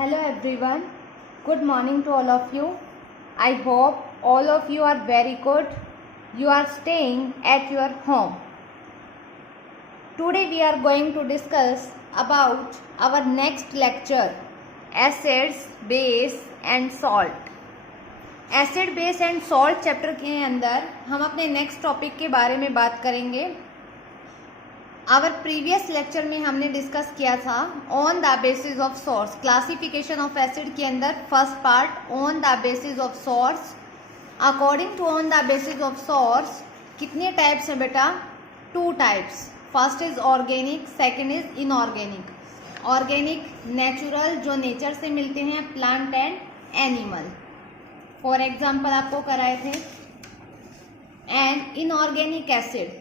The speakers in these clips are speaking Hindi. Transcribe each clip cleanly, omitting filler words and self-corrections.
Hello everyone, good morning to all of you. I hope all of you are very good. You are staying at your home. Today we are going to discuss about our next lecture, acids, base and salt. Acid base and salt chapter के अंदर हम अपने नेक्स्ट टॉपिक के बारे में बात करेंगे. आवर प्रीवियस लेक्चर में हमने डिस्कस किया था on the basis of source, classification of acid के अंदर first part on the basis of source. According to on the basis of source कितने टाइप्स हैं बेटा? 2 types. First is organic, second is inorganic. Organic natural, जो नेचर से मिलते हैं, plant and animal. For example आपको कराए थे. And inorganic acid,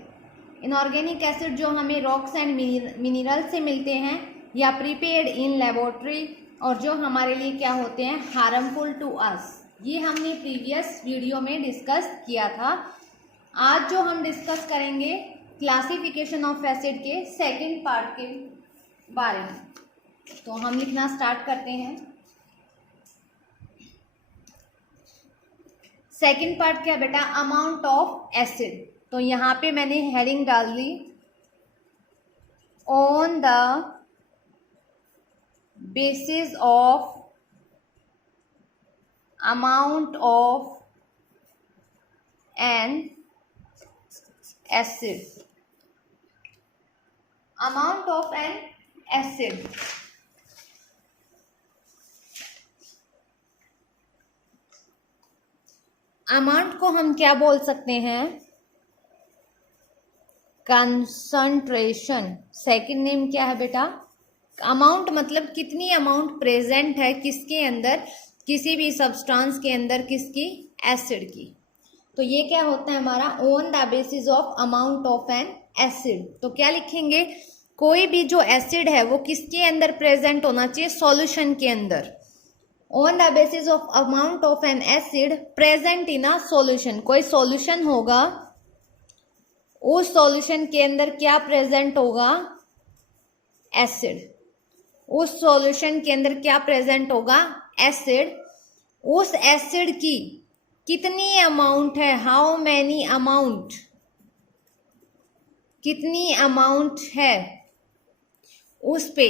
inorganic acid जो हमें रॉक्स एंड मिनरल से मिलते हैं या प्रिपेयर्ड इन लेबोरेटरी और जो हमारे लिए क्या होते हैं, हार्मफुल टू अस. ये हमने प्रीवियस वीडियो में डिस्कस किया था. आज जो हम डिस्कस करेंगे क्लासिफिकेशन ऑफ एसिड के सेकंड पार्ट के बारे में. तो हम लिखना स्टार्ट करते हैं. सेकंड पार्ट क्या बेटा? Amount of acid. तो यहाँ पे मैंने हेडिंग डाल दी on the basis of amount of an acid. Amount of an acid. Amount को हम क्या बोल सकते हैं? कंसंट्रेशन. सेकंड नेम क्या है बेटा? अमाउंट मतलब कितनी अमाउंट प्रेजेंट है किसके अंदर, किसी भी सब्सटेंस के अंदर, किसकी? एसिड की. तो ये क्या होता है हमारा on the basis of amount of an acid. तो क्या लिखेंगे? कोई भी जो एसिड है वो किसके अंदर प्रेजेंट होना चाहिए? सॉल्यूशन के अंदर. On the basis of amount of an acid present in a solution. कोई सॉल्यूशन होगा, उस सॉल्यूशन के अंदर क्या प्रेजेंट होगा? एसिड. उस सॉल्यूशन के अंदर क्या प्रेजेंट होगा? एसिड. उस एसिड की कितनी अमाउंट है? हाउ मैनी अमाउंट, कितनी अमाउंट है उस पे,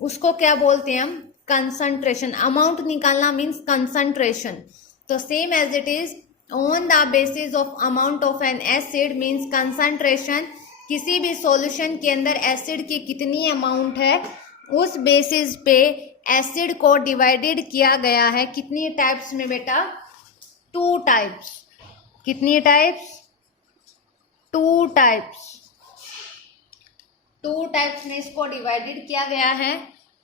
उसको क्या बोलते हैं हम? कंसंट्रेशन. अमाउंट निकालना मीन्स कंसंट्रेशन. तो same as it is on the basis of amount of an acid means concentration. किसी भी सॉल्यूशन के अंदर एसिड की कितनी अमाउंट है, उस बेसिस पे एसिड को डिवाइडेड किया गया है. कितनी टाइप्स में बेटा? 2 टाइप्स. कितनी टाइप्स? 2 टाइप्स. 2 टाइप्स में इसको डिवाइडेड किया गया है.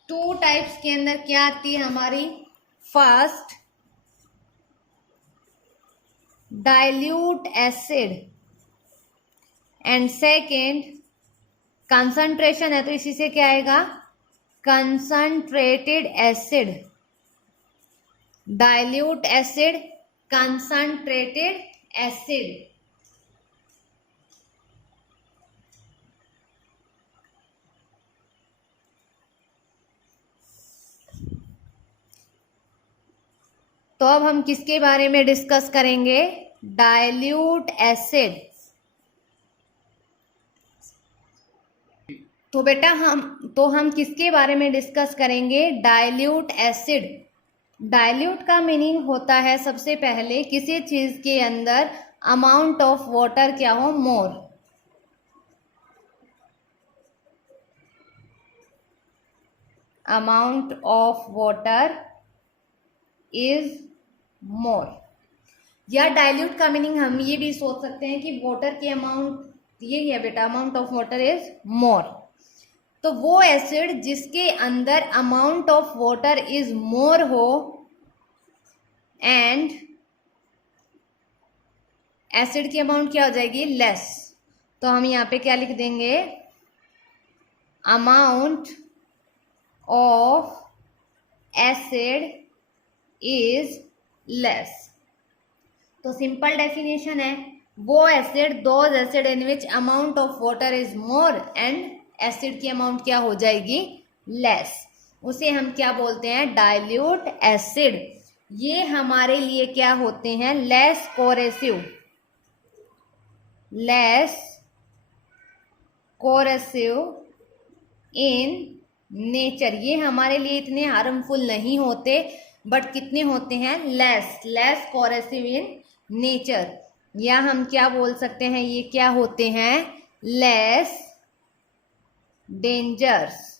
2 टाइप्स के अंदर क्या आती है हमारी? First dilute acid and second concentration है तो इसी से क्या आएगा? Concentrated acid. Dilute acid, concentrated acid. तो अब हम किसके बारे में डिस्कस करेंगे? Dilute acid. तो बेटा हम किसके बारे में डिस्कस करेंगे? Dilute acid. डाइल्यूट का मीनिंग होता है सबसे पहले किसी चीज के अंदर अमाउंट ऑफ वाटर क्या हो? More. Amount of water is more. या डाइल्यूट का मीनिंग हम ये भी सोच सकते हैं कि वाटर की अमाउंट यही है बेटा, अमाउंट ऑफ वाटर इज मोर. तो वो एसिड जिसके अंदर अमाउंट ऑफ वाटर इज मोर हो एंड एसिड की अमाउंट क्या हो जाएगी? लेस. तो हम यहाँ पे क्या लिख देंगे? Amount of acid is less. तो सिंपल डेफिनेशन है, वो acid, those acid in which amount of water is more and acid की अमाउंट क्या हो जाएगी? लेस. उसे हम क्या बोलते हैं, डाइल्यूट एसिड। ये हमारे लिए क्या होते हैं, less coercive, less coercive in nature. ये हमारे लिए इतने हार्मफुल नहीं होते, बट कितने होते हैं, लेस कोरेसिव इन नेचर। या हम क्या बोल सकते हैं, ये क्या होते हैं, लेस डेंजर्स।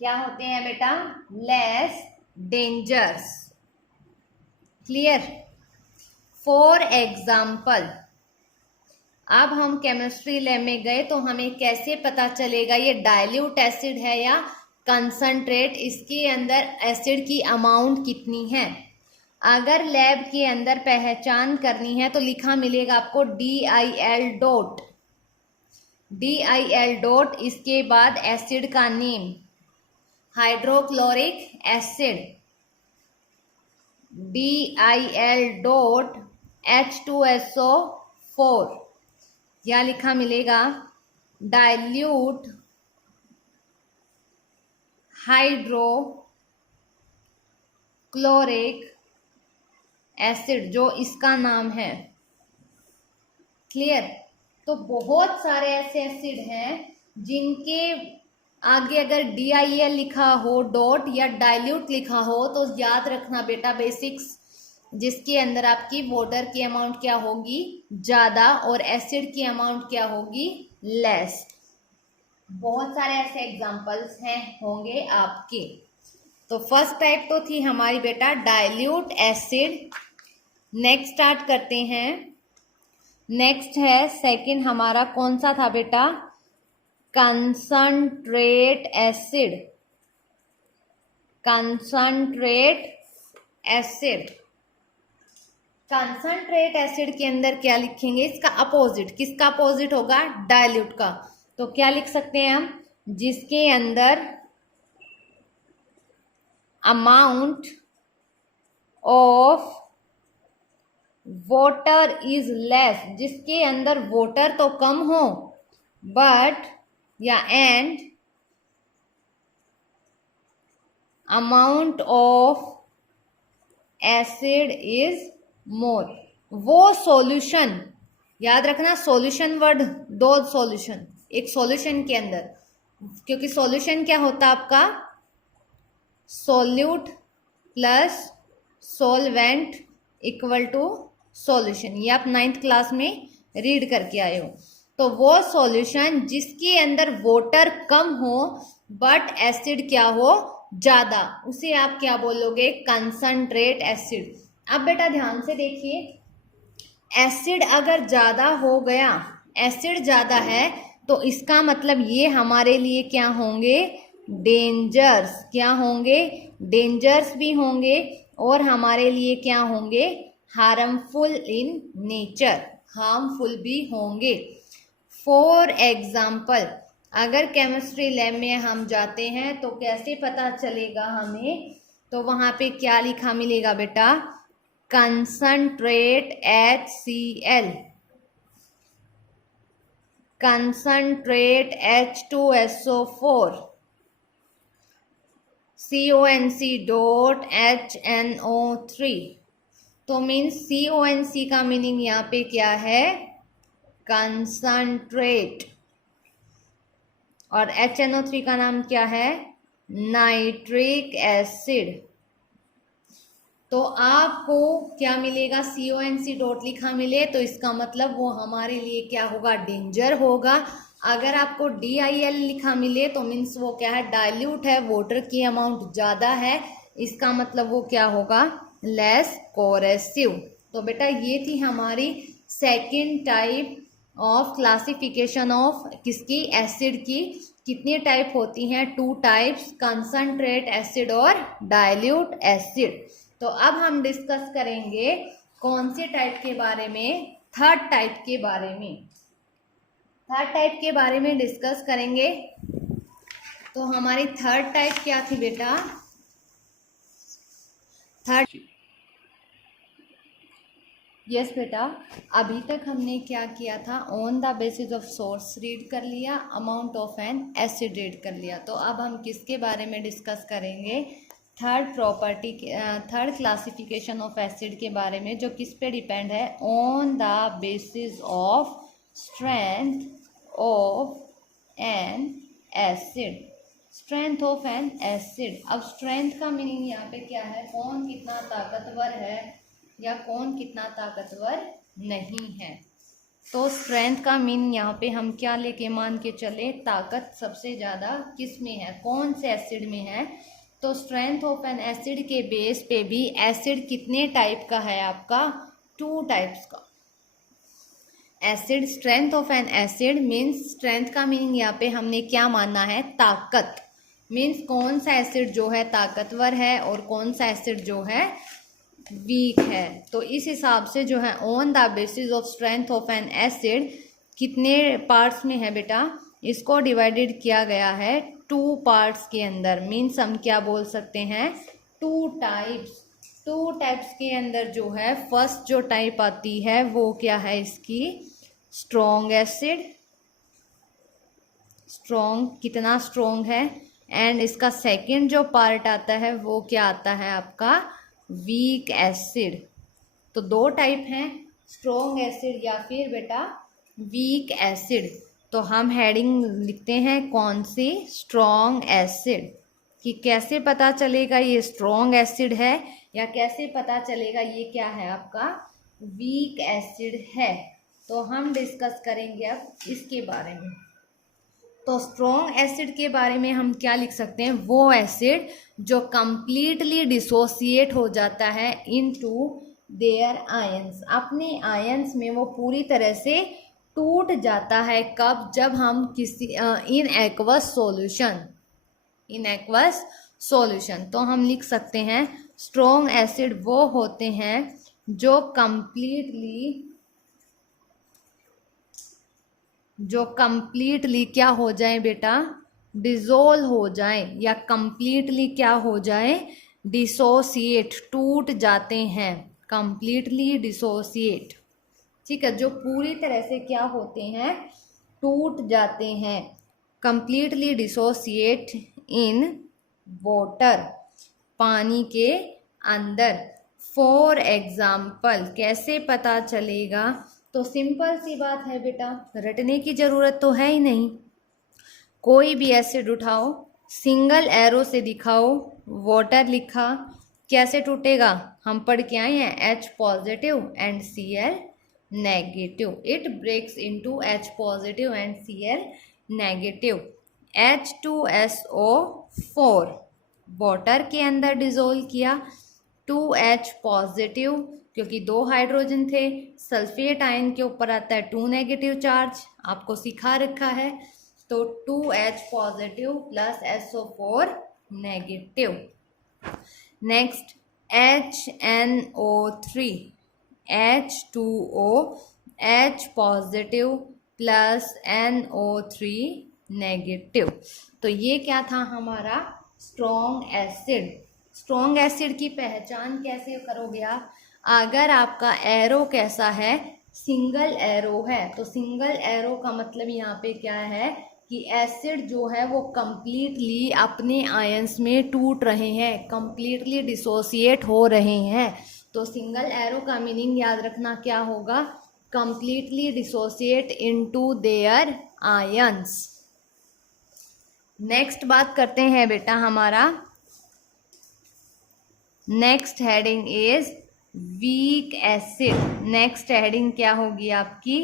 क्या होते हैं बेटा, less dangers. Clear. For example, अब हम केमिस्ट्री लैब में गए तो हमें कैसे पता चलेगा ये डाइल्यूट एसिड है या कंसंट्रेट, इसके अंदर एसिड की अमाउंट कितनी है। अगर लैब के अंदर पहचान करनी है तो लिखा मिलेगा आपको DIL डॉट, DIL डॉट, इसके बाद एसिड का name hydrochloric acid, DIL dot H2SO4, या लिखा मिलेगा डाइल्यूट हाइड्रोक्लोरिक एसिड, जो इसका नाम है। क्लियर। तो बहुत सारे ऐसे एसिड हैं जिनके आगे अगर DIL लिखा हो डॉट या डाइल्यूट लिखा हो तो याद रखना बेटा बेसिक्स, जिसके अंदर आपकी वाटर की अमाउंट क्या होगी, ज्यादा, और एसिड की अमाउंट क्या होगी, लेस। बहुत सारे ऐसे एग्जांपल्स हैं होंगे आपके। तो फर्स्ट टाइप तो थी हमारी बेटा डाइल्यूट एसिड। नेक्स्ट स्टार्ट करते हैं। नेक्स्ट है सेकंड हमारा, कौन सा था बेटा, concentrate acid, concentrate acid. Concentrate acid के अंदर क्या लिखेंगे, इसका अपोजिट, किसका अपोजिट होगा, डाइल्यूट का। तो क्या लिख सकते हैं हम, जिसके अंदर amount of water is less, जिसके अंदर वाटर तो कम हो बट या and amount of acid is more. वो सॉल्यूशन, याद रखना सॉल्यूशन वर्ड, दो सॉल्यूशन एक सॉल्यूशन के अंदर, क्योंकि सॉल्यूशन क्या होता है आपका, solute plus solvent equal to solution. ये आप 9th क्लास में रीड करके आए हो। तो वो सॉल्यूशन जिसके अंदर वाटर कम हो बट एसिड क्या हो, ज्यादा, उसे आप क्या बोलोगे, कंसंट्रेट एसिड। अब बेटा ध्यान से देखिए, एसिड अगर ज्यादा हो गया, एसिड ज्यादा है तो इसका मतलब ये हमारे लिए क्या होंगे, डेंजर्स। क्या होंगे, डेंजर्स भी होंगे, और हमारे लिए क्या होंगे, हार्मफुल इन नेचर, हार्मफुल भी होंगे। फॉर एग्जाम्पल, अगर केमिस्ट्री लैब में हम जाते हैं तो कैसे पता चलेगा हमें, तो वहां पे क्या लिखा मिलेगा बेटा, concentrate HCl, concentrate H2SO4, CONC dot HNO3। तो मीन्स CONC का मीनिंग यहाँ पे क्या है, कंसंट्रेट, और HNO3 का नाम क्या है, नाइट्रिक एसिड। तो आपको क्या मिलेगा, CONC डॉट लिखा मिले तो इसका मतलब वो हमारे लिए क्या होगा, डेंजर होगा। अगर आपको DIL लिखा मिले तो मीन्स वो क्या है, डाइल्यूट है, वाटर की अमाउंट ज्यादा है, इसका मतलब वो क्या होगा, लेस कोरेसिव। तो बेटा ये थी हमारी second type of classification of किसकी, एसिड की। कितनी टाइप होती हैं, 2 टाइप्स, कंसंट्रेट एसिड और डाइल्यूट एसिड। तो अब हम डिस्कस करेंगे कौन से टाइप के बारे में, थर्ड टाइप के बारे में। थर्ड टाइप के बारे में डिस्कस करेंगे। तो हमारी थर्ड टाइप क्या थी बेटा, थर्ड यस बेटा, अभी तक हमने क्या किया था, on the basis of source read कर लिया, amount of an acid read कर लिया। तो अब हम किसके बारे में डिस्कस करेंगे, थर्ड क्लासिफिकेशन ऑफ एसिड के बारे में, जो किस पे डिपेंड है, on the basis of strength of an acid. Strength of an acid. अब स्ट्रेंथ का मीनिंग यहाँ पे क्या है, कौन कितना ताकतवर है या कौन कितना ताकतवर नहीं है। तो स्ट्रेंथ का मीन यहाँ पे हम क्या लेके मान के चले, ताकत सबसे ज़्यादा किस में है, कौन से एसिड में है। तो स्ट्रेंथ ऑफ एन एसिड के बेस पे भी एसिड कितने टाइप का है आपका, 2 टाइप्स का। Acid, strength of an acid means, strength का मीनिंग यहाँ पे हमने क्या मानना है, ताकत। मीन्स कौन सा एसिड जो है ताकतवर है और कौन सा एसिड जो है वीक है। तो इस हिसाब से जो है on the basis of strength of an acid कितने पार्ट्स में है बेटा, इसको डिवाइडेड किया गया है 2 पार्ट्स के अंदर। मीन्स हम क्या बोल सकते हैं, 2 टाइप्स के अंदर जो है फर्स्ट जो टाइप आती है वो क्या है इसकी, स्ट्रॉन्ग एसिड। स्ट्रॉन्ग, कितना स्ट्रॉन्ग है। एंड इसका सेकंड जो पार्ट आता है वो क्या आता है आपका, वीक एसिड। तो 2 टाइप हैं, स्ट्रॉन्ग एसिड या फिर बेटा वीक एसिड। तो हम हेडिंग लिखते हैं कौन सी, स्ट्रॉन्ग एसिड। कि कैसे पता चलेगा ये स्ट्रॉन्ग एसिड है या कैसे पता चलेगा ये क्या है आपका, वीक एसिड है। तो हम डिस्कस करेंगे अब इसके बारे में। तो स्ट्रॉन्ग एसिड के बारे में हम क्या लिख सकते हैं, वो एसिड जो कंप्लीटली डिसोसिएट हो जाता है इनटू देयर आयंस, अपने आयंस में वो पूरी तरह से टूट जाता है। कब, जब हम किसी इन एक्वस सॉल्यूशन। तो हम लिख सकते हैं स्ट्रॉन्ग एसिड वो होते हैं जो कंप्लीटली क्या हो जाए बेटा, डिसोल्व हो जाए, या कंप्लीटली क्या हो जाए, डिसोसिएट, टूट जाते हैं, कंप्लीटली डिसोसिएट। ठीक है, जो पूरी तरह से क्या होते हैं, टूट जाते हैं, कंप्लीटली डिसोसिएट इन वाटर, पानी के अंदर। फॉर एग्जाम्पल, कैसे पता चलेगा, तो सिंपल सी बात है बेटा, रटने की जरूरत तो है ही नहीं। कोई भी एसिड उठाओ, सिंगल एरो से दिखाओ, वाटर लिखा, कैसे टूटेगा, हम पढ़ के आए हैं H positive and Cl negative. It breaks into H positive and Cl negative. H2SO4 water के अंदर डिसोल्व किया, 2H पॉजिटिव क्योंकि 2 हाइड्रोजन थे, सल्फेट आयन के ऊपर आता है 2 नेगेटिव चार्ज, आपको सिखा रखा है। तो 2H positive plus SO4 negative. Next HNO3, H2O, H positive plus NO3 negative. तो ये क्या था हमारा स्ट्रॉन्ग एसिड। स्ट्रॉन्ग एसिड की पहचान कैसे करोगे आप, अगर आपका एरो कैसा है, सिंगल एरो है, तो सिंगल एरो का मतलब यहाँ पे क्या है कि एसिड जो है वो कंप्लीटली अपने आयंस में टूट रहे हैं, कंप्लीटली डिसोसिएट हो रहे हैं। तो सिंगल एरो का मीनिंग याद रखना क्या होगा, completely dissociate into their ions. Next बात करते हैं बेटा, हमारा next heading is weak acid. Next heading क्या होगी आपकी,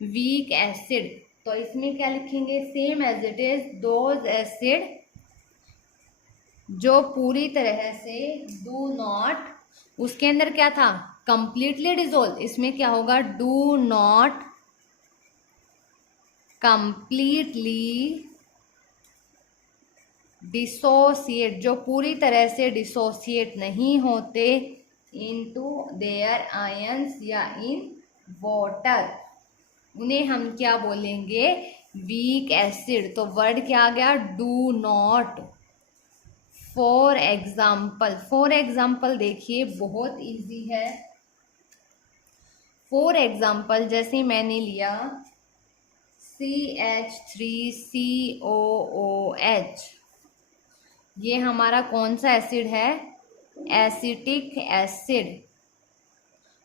वीक एसिड। तो इसमें क्या लिखेंगे, same as it is, those acid जो पूरी तरह से डू नॉट, उसके अंदर क्या था, कंप्लीटली डिसोल्व, इसमें क्या होगा, डू नॉट कंप्लीटली डिसोसिएट, जो पूरी तरह से डिसोसिएट नहीं होते इनटू देयर आयंस या इन वाटर, उन्हें हम क्या बोलेंगे, वीक एसिड। तो वर्ड क्या आ गया, डू नॉट। फॉर एग्जाम्पल देखिए बहुत इजी है। फॉर एग्जाम्पल जैसे मैंने लिया CH3COOH, ये हमारा कौन सा एसिड है? Acetic acid.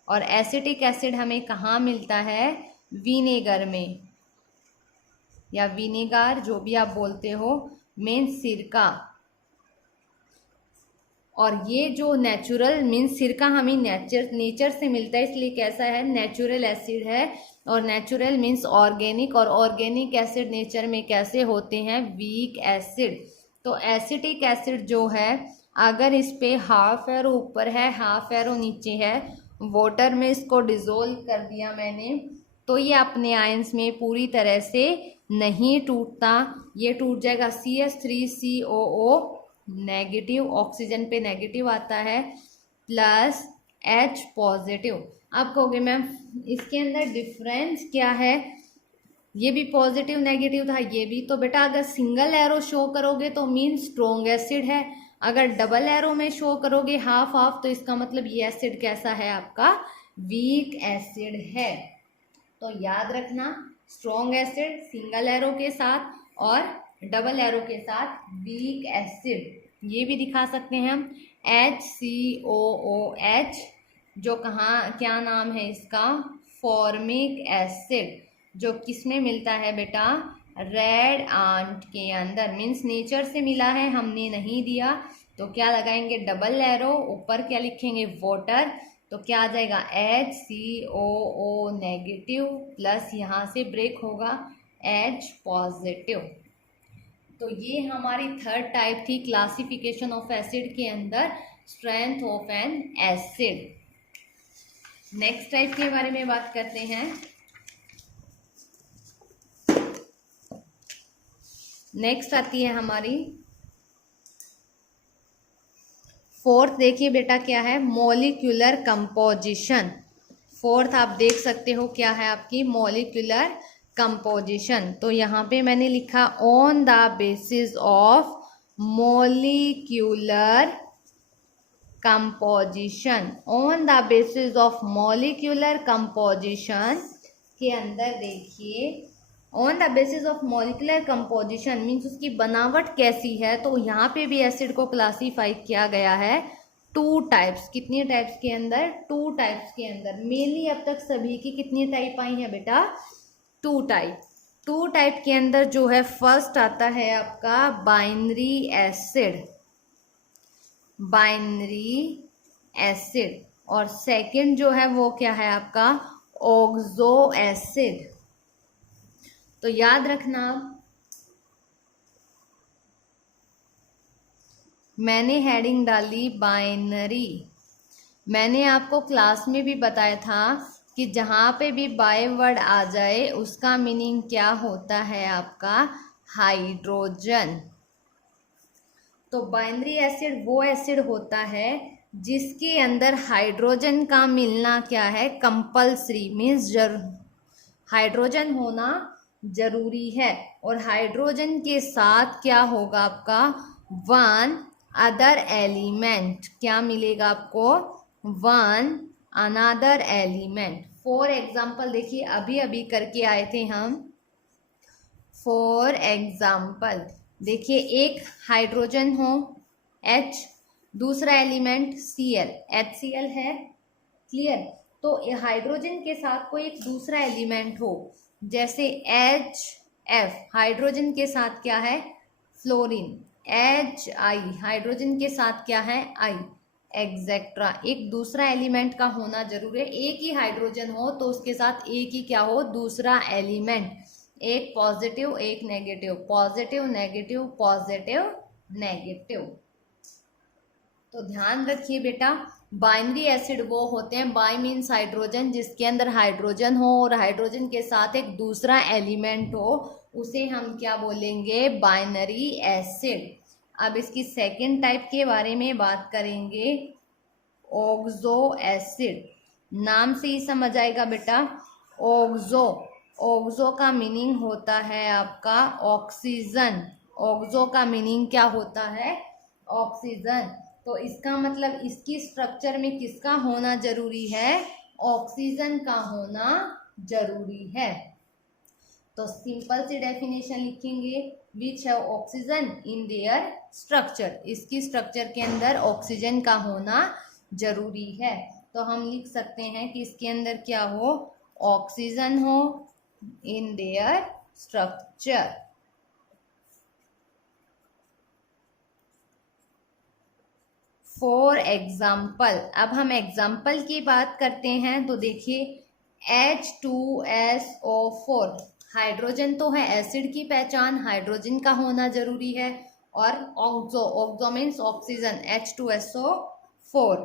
और एसिटिक एसिड हमें कहाँ मिलता है? विनेगर में, या विनेगर जो भी आप बोलते हो, मीन्स सिरका। और ये जो नेचुरल मीन्स सिरका हमें नेचर से मिलता है, इसलिए कैसा है? नेचुरल एसिड है। और नेचुरल मीन्स ऑर्गेनिक, और ऑर्गेनिक एसिड नेचर में कैसे होते हैं? Week acid. तो एसिटिक एसिड जो है, अगर इस पे हाफ एरो ऊपर है, हाफ एरो नीचे है, वाटर में इसको डिजोल्व कर दिया मैंने, तो ये अपने आयंस में पूरी तरह से नहीं टूटता। ये टूट जाएगा। CH3COO नेगेटिव, ऑक्सीजन पे नेगेटिव आता है, प्लस H पॉजिटिव। आप कहोगे मैम इसके अंदर डिफरेंस क्या है? ये भी पॉजिटिव नेगेटिव था, ये भी। तो बेटा अगर सिंगल एरो शो करोगे तो मीन स्ट्रॉन्ग एसिड है, अगर डबल एरो में शो करोगे हाफ हाफ, तो इसका मतलब ये एसिड कैसा है आपका? वीक एसिड है। तो याद रखना, स्ट्रॉन्ग एसिड सिंगल एरो के साथ और डबल एरो के साथ वीक एसिड। ये भी दिखा सकते हैं हम HCOOH, जो कहाँ क्या नाम है इसका? फॉर्मिक एसिड, जो किसमें मिलता है बेटा? रेड आंट के अंदर। मीन्स नेचर से मिला है, हमने नहीं दिया। तो क्या लगाएंगे? डबल एरो, ऊपर क्या लिखेंगे? वाटर। तो क्या आ जाएगा? HCOO नेगेटिव, प्लस यहाँ से ब्रेक होगा H पॉजिटिव। तो ये हमारी थर्ड टाइप थी क्लासिफिकेशन ऑफ एसिड के अंदर, strength of an acid. Next type के बारे में बात करते हैं। नेक्स्ट आती है हमारी फोर्थ। देखिए बेटा क्या है? Molecular composition. फोर्थ आप देख सकते हो क्या है आपकी? Molecular composition. तो यहाँ पे मैंने लिखा on the basis of molecular composition. On the basis of molecular composition के अंदर देखिए, on the basis of molecular composition means उसकी बनावट कैसी है। तो यहाँ पे भी एसिड को क्लासीफाई किया गया है टू टाइप्स। कितनी टाइप्स के अंदर? टू टाइप्स के अंदर। मेनली अब तक सभी की कितनी टाइप आई है बेटा? To type. टू टाइप के अंदर जो है फर्स्ट आता है आपका बाइनरी एसिड, बाइनरी एसिड। और सेकंड जो है वो क्या है आपका? Oxo acid. तो याद रखना, मैंने हेडिंग डाली बाइनरी। मैंने आपको क्लास में भी बताया था कि जहाँ पे भी बाय वर्ड आ जाए उसका मीनिंग क्या होता है आपका? हाइड्रोजन। तो बाइनरी एसिड वो एसिड होता है जिसके अंदर हाइड्रोजन का मिलना क्या है? कंपल्सरी, मीन्स हाइड्रोजन होना जरूरी है। और हाइड्रोजन के साथ क्या होगा आपका? One other element. क्या मिलेगा आपको? One another element. For example देखिए, अभी अभी करके आए थे हम। फॉर एग्जाम्पल देखिए, एक हाइड्रोजन हो H, दूसरा एलिमेंट Cl, HCl है, क्लियर। तो हाइड्रोजन के साथ कोई एक दूसरा एलिमेंट हो, जैसे HF, हाइड्रोजन के साथ क्या है? फ्लोरीन। HI, हाइड्रोजन के साथ क्या है? I, etcetera. एक दूसरा एलिमेंट का होना जरूरी है। एक ही हाइड्रोजन हो तो उसके साथ एक ही क्या हो? दूसरा एलिमेंट। एक पॉजिटिव, एक negative, positive negative, positive negative. तो ध्यान रखिए बेटा, बाइनरी एसिड वो होते हैं, बाई मीन्स हाइड्रोजन, जिसके अंदर हाइड्रोजन हो और हाइड्रोजन के साथ एक दूसरा एलिमेंट हो, उसे हम क्या बोलेंगे? Binary acid. अब इसकी सेकेंड टाइप के बारे में बात करेंगे, ऑक्सो एसिड। नाम से ही समझ आएगा बेटा, ऑक्सो। ऑक्सो का मीनिंग होता है आपका ऑक्सीजन। ऑक्सो का मीनिंग क्या होता है? ऑक्सीजन। तो इसका मतलब इसकी स्ट्रक्चर में किसका होना जरूरी है? ऑक्सीजन का होना जरूरी है। तो सिंपल सी डेफिनेशन लिखेंगे, which have oxygen in their structure, इसकी स्ट्रक्चर के अंदर ऑक्सीजन का होना जरूरी है। तो हम लिख सकते हैं कि इसके अंदर क्या हो, ऑक्सीजन हो in their structure. For example, अब हम एग्जाम्पल की बात करते हैं तो देखिए H2SO4, हाइड्रोजन तो है, एसिड की पहचान हाइड्रोजन का होना जरूरी है। और oxo, oxo means oxygen, H2SO4,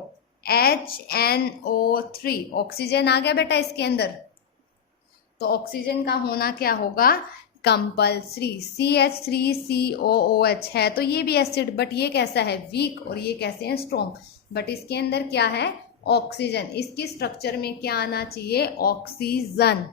HNO3, oxygen आ गया बेटा इसके अंदर, तो ऑक्सीजन का होना क्या होगा, कंपल्सरी। CH3COOH है तो ये भी एसिड, बट ये कैसा है, वीक, और ये कैसे हैं, स्ट्रॉन्ग, बट इसके अंदर क्या है, ऑक्सीजन, इसकी स्ट्रक्चर में क्या आना चाहिए, ऑक्सीजन।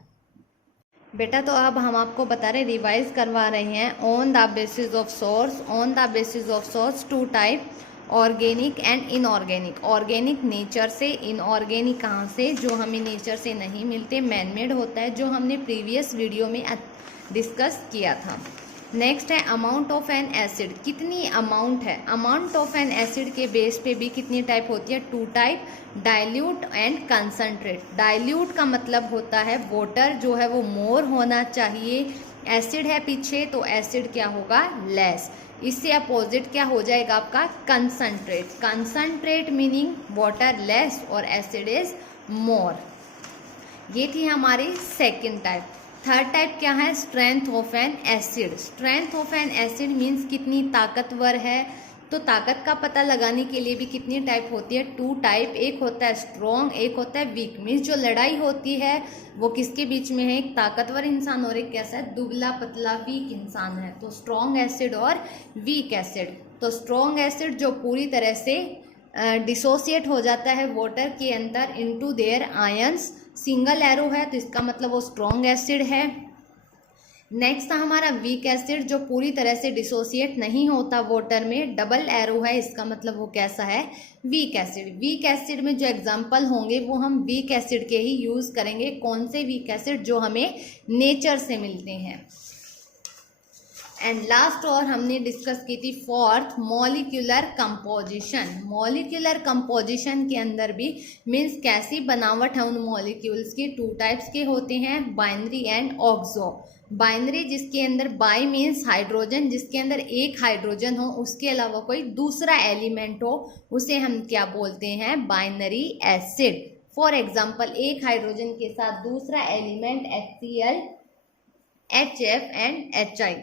बेटा तो अब हम आपको बता रहे, रिवाइज करवा रहे हैं, on the basis of source, on the basis of source two type, organic and inorganic. Organic nature से, इनऑर्गेनिक कहाँ से, जो हमें नेचर से नहीं मिलते, मैनमेड होता है, जो हमने प्रीवियस वीडियो में डिस्कस किया था। नेक्स्ट है अमाउंट ऑफ एन एसिड, कितनी अमाउंट है, अमाउंट ऑफ एन एसिड के बेस पे भी कितनी टाइप होती है, two type, dilute and concentrate. Dilute का मतलब होता है वाटर जो है वो मोर होना चाहिए, एसिड है पीछे तो एसिड क्या होगा, लेस। इससे अपोजिट क्या हो जाएगा आपका, concentrate. Concentrate meaning water less और एसिड इज मोर। ये थी हमारी सेकेंड टाइप। थर्ड टाइप क्या है, strength of an acid. Strength of an acid means कितनी ताकतवर है। तो ताकत का पता लगाने के लिए भी कितनी टाइप होती है, टू टाइप, एक होता है स्ट्रॉन्ग, एक होता है वीक। मीन्स जो लड़ाई होती है वो किसके बीच में है, एक ताकतवर इंसान और एक कैसा है, दुबला पतला वीक इंसान है। तो स्ट्रॉन्ग एसिड और वीक एसिड। तो स्ट्रॉन्ग एसिड जो पूरी तरह से डिसोसिएट हो जाता है वाटर के अंदर into their ions, single arrow है तो इसका मतलब वो स्ट्रॉन्ग एसिड है। नेक्स्ट था हमारा वीक एसिड, जो पूरी तरह से डिसोसिएट नहीं होता वाटर में, डबल एरो है, इसका मतलब वो कैसा है, वीक एसिड। वीक एसिड में जो एग्जांपल होंगे वो हम वीक एसिड के ही यूज करेंगे। कौन से वीक एसिड, जो हमें नेचर से मिलते हैं। एंड लास्ट और हमने डिस्कस की थी fourth, molecular composition. Molecular composition के अंदर भी मीन्स कैसी बनावट है उन मॉलिक्यूल्स की, टू टाइप्स के होते हैं, बाइनरी एंड ऑक्सो। बाइनरी जिसके अंदर बाई मीन्स हाइड्रोजन, जिसके अंदर एक हाइड्रोजन हो, उसके अलावा कोई दूसरा एलिमेंट हो, उसे हम क्या बोलते हैं, बाइनरी एसिड। फॉर एग्जाम्पल एक हाइड्रोजन के साथ दूसरा element HCl, HF and HI।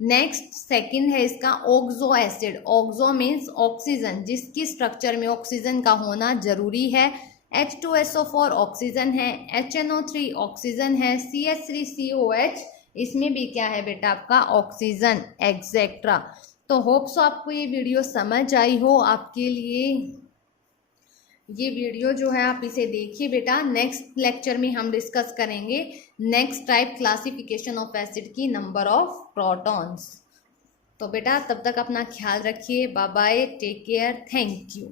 Next second है इसका oxo acid. Oxo means oxygen, जिसकी स्ट्रक्चर में ऑक्सीजन का होना जरूरी है। H2SO4 ऑक्सीजन है, HNO3 ऑक्सीजन है, CH3COH इसमें भी क्या है बेटा आपका ऑक्सीजन, एक्सेट्रा। तो होप सो आपको ये वीडियो समझ आई हो। आपके लिए ये वीडियो जो है आप इसे देखिए बेटा। नेक्स्ट लेक्चर में हम डिस्कस करेंगे next type, classification of acid की, नंबर ऑफ प्रोटॉन्स। तो बेटा तब तक अपना ख्याल रखिए, bye bye, take care, thank you.